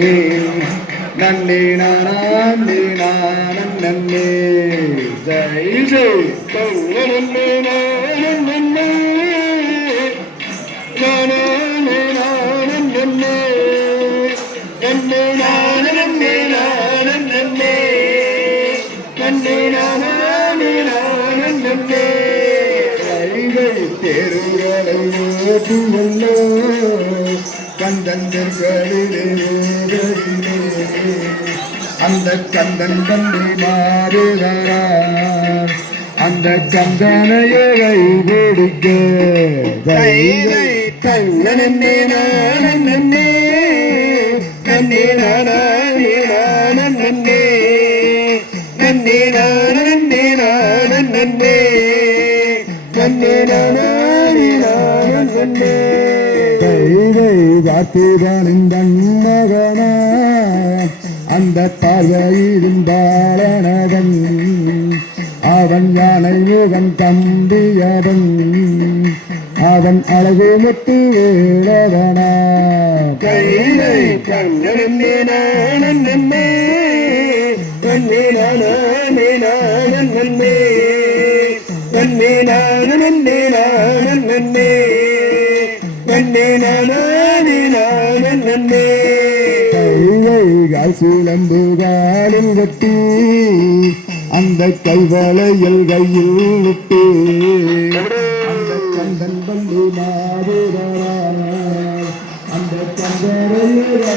நன்னே நானே நன்னே ஜெய் ஜெய் நன்னே நன்னே நானே நன்னே நன்னே நானே நன்னே நன்னே நன்னே நானே நன்னே கைவை தேருகளை ஓட்டுவல்லோ கந்தந்தர்களிலே அந்த கந்தன் தந்தை மாறுகிறார் அந்த கந்தனையை பிடிக்க கண்ணனே நானே கண்ணே நானே நன்னே கண்ணே நானே நன்னே கண்ணே நானே நன்னே காத்திரானின் மகனா அந்த பார்வையின் பாலனவன் அவன் யானை முகன் தம்பியவன் அவன் அழகு முத்து வேடவனா கைலை கண்ணனே நன்னே கண்ணே நானே நன்னே கண்ணே நானே நன்னே நன்னே நன்னே கைகள் சூழம்புகாலில் கட்டி அந்த கைவளையல் கையில் விட்டு அந்த கந்தன் பள்ளி மாறுகிறார் அந்த கந்தரையை